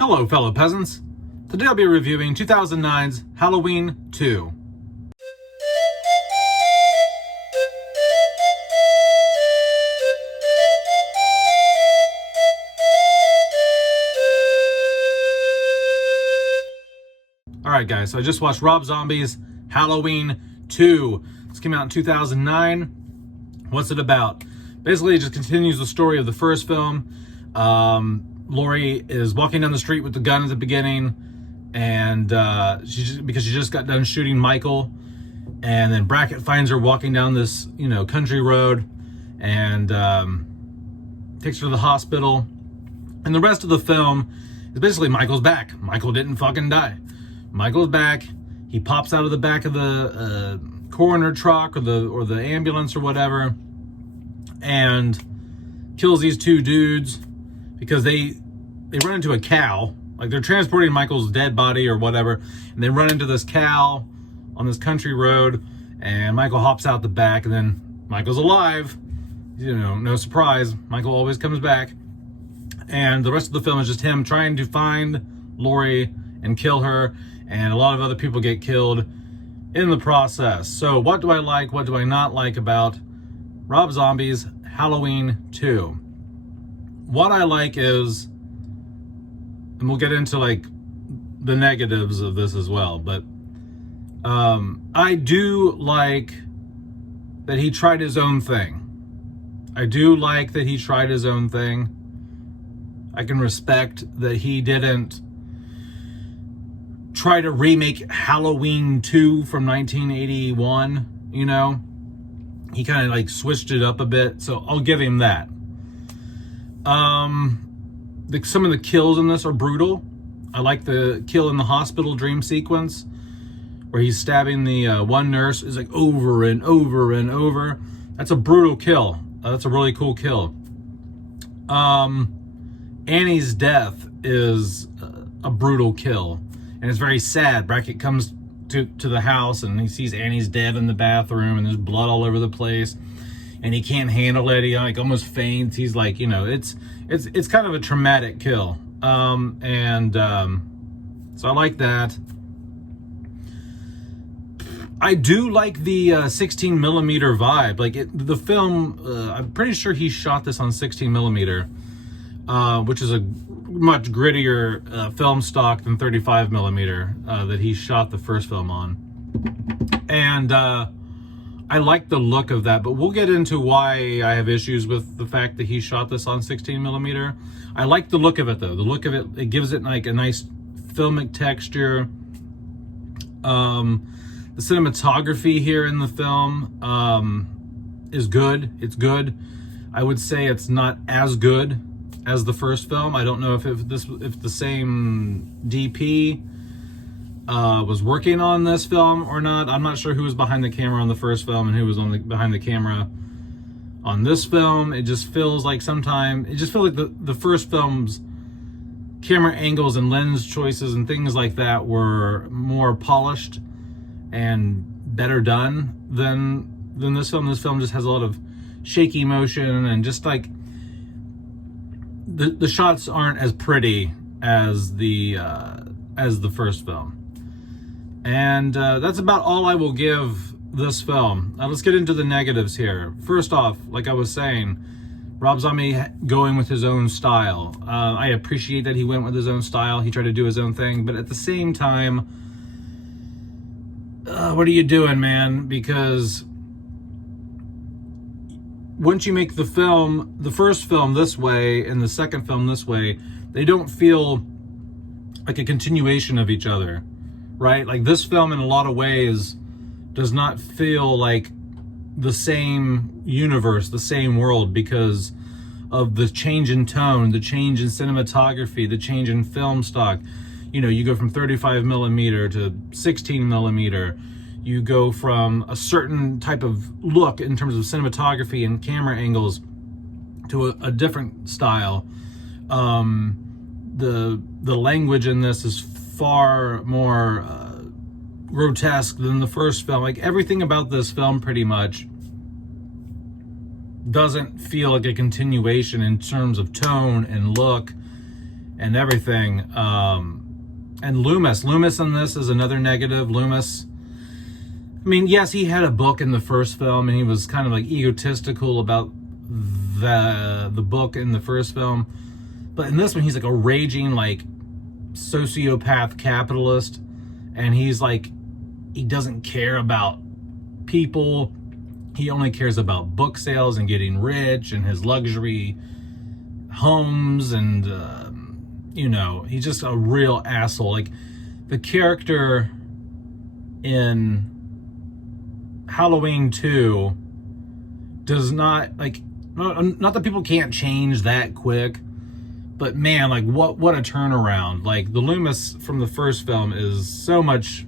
Hello, fellow peasants. Today I'll be reviewing 2009's Halloween 2. Alright guys, so I just watched Rob Zombie's Halloween 2. This came out in 2009. What's it about? Basically, it just continues the story of the first film. Laurie is walking down the street with the gun at the beginning, and because she just got done shooting Michael, and then Brackett finds her walking down this, country road, and takes her to the hospital. And the rest of the film is basically Michael's back. Michael didn't fucking die. Michael's back. He pops out of the back of the coroner truck or the ambulance or whatever, and kills these two dudes because they run into a cow. Like, they're transporting Michael's dead body or whatever, and they run into this cow on this country road, and Michael hops out the back, and then Michael's alive. No surprise. Michael always comes back. And the rest of the film is just him trying to find Laurie and kill her, and a lot of other people get killed in the process. So what do I like, what do I not like about Rob Zombie's Halloween 2? What I like is, and we'll get into like the negatives of this as well, but I do like that he tried his own thing. I do like that he tried his own thing. I can respect that he didn't try to remake Halloween 2 from 1981, He kind of like switched it up a bit, so I'll give him that. Some of the kills in this are brutal. I like the kill in the hospital dream sequence where he's stabbing the one nurse. It's like over and over and over. That's a brutal kill. That's a really cool kill. Annie's death is a brutal kill, and it's very sad. Brackett comes to the house and he sees Annie's dead in the bathroom, and there's blood all over the place, and he can't handle it. He like almost faints. He's like, it's kind of a traumatic kill. So I like that. I do like the 16 millimeter vibe. Like the film, I'm pretty sure he shot this on 16 millimeter, which is a much grittier film stock than 35 millimeter that he shot the first film on. And I like the look of that, but we'll get into why I have issues with the fact that he shot this on 16 millimeter. I like the look of it though. The look of it, it gives it like a nice filmic texture. The cinematography here in the film is good. It's good. I would say it's not as good as the first film. I don't know if the same DP was working on this film or not. I'm not sure who was behind the camera on the first film and who was behind the camera on this film. It just feels like the first film's camera angles and lens choices and things like that were more polished and better done than this film. This film just has a lot of shaky motion, and just like the shots aren't as pretty as the first film. And that's about all I will give this film. Now let's get into the negatives here. First off, like I was saying, Rob Zombie going with his own style. I appreciate that he went with his own style. He tried to do his own thing, but at the same time, what are you doing, man? Because once you make the first film this way and the second film this way, they don't feel like a continuation of each other, right? Like this film in a lot of ways does not feel like the same universe, the same world, because of the change in tone, the change in cinematography, the change in film stock. You go from 35 millimeter to 16 millimeter. You go from a certain type of look in terms of cinematography and camera angles to a different style. The language in this is far more grotesque than the first film. Like everything about this film pretty much doesn't feel like a continuation in terms of tone and look and everything. And Loomis in this is another negative. Loomis, I mean, yes, he had a book in the first film, and he was kind of like egotistical about the book in the first film. But in this one, he's like a raging like sociopath capitalist, and he's like, he doesn't care about people. He only cares about book sales and getting rich and his luxury homes, and you know, he's just a real asshole. Like the character in Halloween 2 does not, like, not that people can't change that quick, but man, like what a turnaround. Like the Loomis from the first film is so much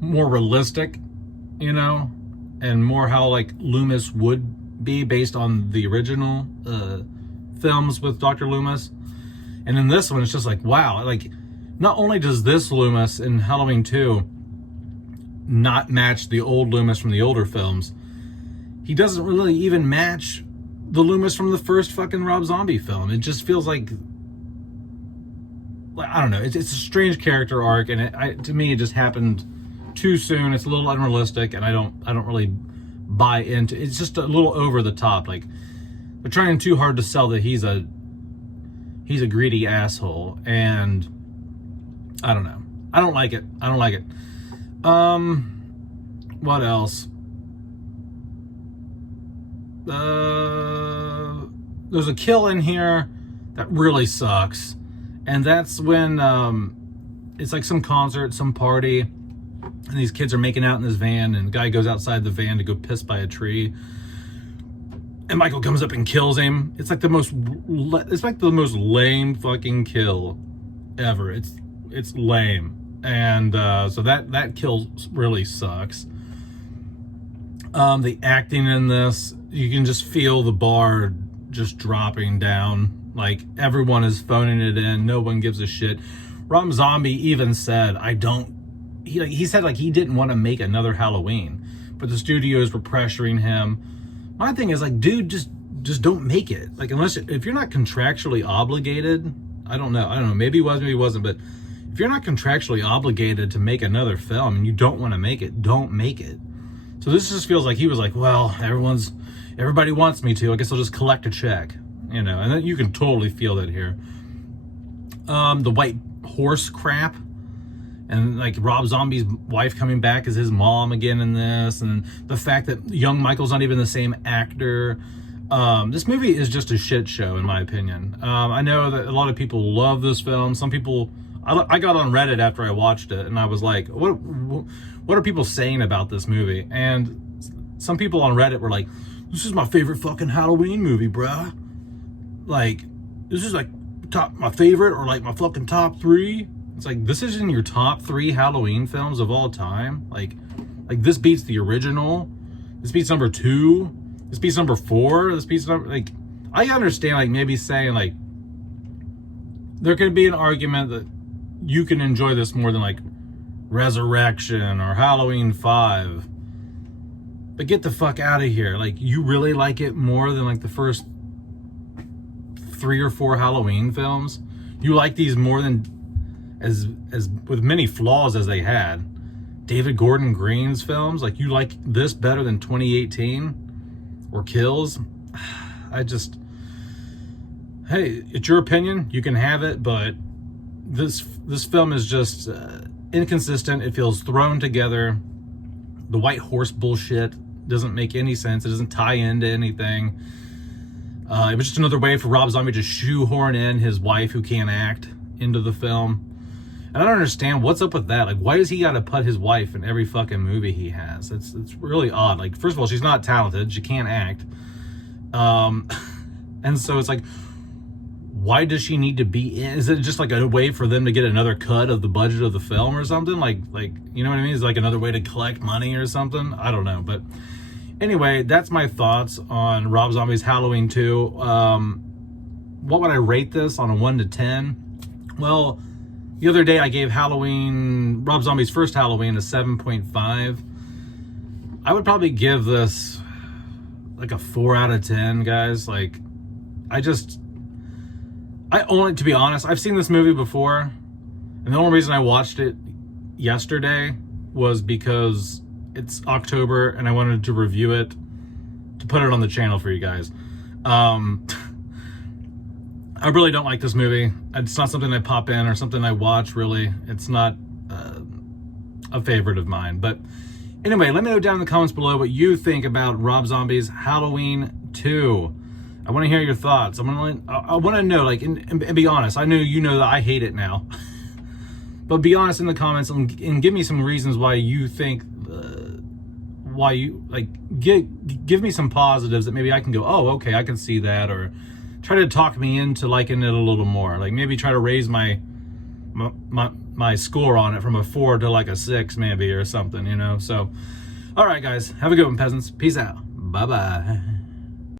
more realistic, you know, and more how like Loomis would be based on the original films with Dr. Loomis. And in this one, it's just like, wow, like not only does this Loomis in Halloween 2 not match the old Loomis from the older films, he doesn't really even match the Loomis from the first fucking Rob Zombie film. It just feels like I don't know. It's a strange character arc, and to me, it just happened too soon. It's a little unrealistic, and I don't really buy into. It's just a little over the top. Like they're trying too hard to sell that he's a greedy asshole, and I don't know. I don't like it. What else? There's a kill in here that really sucks, and that's when it's like some concert, some party, and these kids are making out in this van, and the guy goes outside the van to go piss by a tree, and Michael comes up and kills him. It's like the most lame fucking kill ever. It's lame, and so that kill really sucks. The acting in this, you can just feel the bar just dropping down. Like everyone is phoning it in. No one gives a shit. Rob Zombie even said, he said like he didn't want to make another Halloween, but the studios were pressuring him. My thing is like, dude, just don't make it. Like if you're not contractually obligated, I don't know, maybe he was, maybe he wasn't, but if you're not contractually obligated to make another film and you don't want to make it, don't make it. So this just feels like he was like, well, everybody wants me to, I guess I'll just collect a check, you know, and then you can totally feel that here. The white horse crap, and like Rob Zombie's wife coming back as his mom again in this, and the fact that young Michael's not even the same actor. This movie is just a shit show, in my opinion. I know that a lot of people love this film. Some people, I got on Reddit after I watched it, and I was like, what are people saying about this movie? And some people on Reddit were like, this is my favorite fucking Halloween movie, bruh. Like, this is like my favorite, or like my fucking top 3. It's like, this is in your top 3 Halloween films of all time. Like this beats the original. This beats number 2. This beats number 4. This beats number, like, I understand, like, maybe saying, like, there could be an argument that you can enjoy this more than, like, Resurrection or Halloween 5. But get the fuck out of here. Like, you really like it more than, like, the first 3 or 4 Halloween films? You like these more than, as with many flaws as they had, David Gordon Green's films? Like, you like this better than 2018 or Kills? Hey, it's your opinion, you can have it, but this film is just inconsistent. It feels thrown together. The white horse bullshit doesn't make any sense. It doesn't tie into anything. It was just another way for Rob Zombie to shoehorn in his wife who can't act into the film. And I don't understand what's up with that. Like, why does he got to put his wife in every fucking movie he has? It's really odd. Like, first of all, she's not talented. She can't act. And so it's like, why does she need to be in? Is it just like a way for them to get another cut of the budget of the film or something? Like, you know what I mean? Is it like another way to collect money or something? I don't know. But anyway, that's my thoughts on Rob Zombie's Halloween 2. What would I rate this on a 1 to 10? Well, the other day I gave Rob Zombie's first Halloween a 7.5. I would probably give this like a 4 out of 10, guys. Like, to be honest, I've seen this movie before, and the only reason I watched it yesterday was because it's October and I wanted to review it to put it on the channel for you guys. I really don't like this movie. It's not something I pop in or something I watch, really. It's not a favorite of mine. But anyway, let me know down in the comments below what you think about Rob Zombie's Halloween 2. I want to hear your thoughts. I want to know, like, and be honest. I know you know that I hate it now. But be honest in the comments and give me some reasons why you think, why you, like, give me some positives that maybe I can go, oh, okay, I can see that, or try to talk me into liking it a little more. Like, maybe try to raise my score on it from a 4 to like a 6 maybe, or something, you know? So, all right, guys, have a good one, peasants. Peace out. Bye-bye.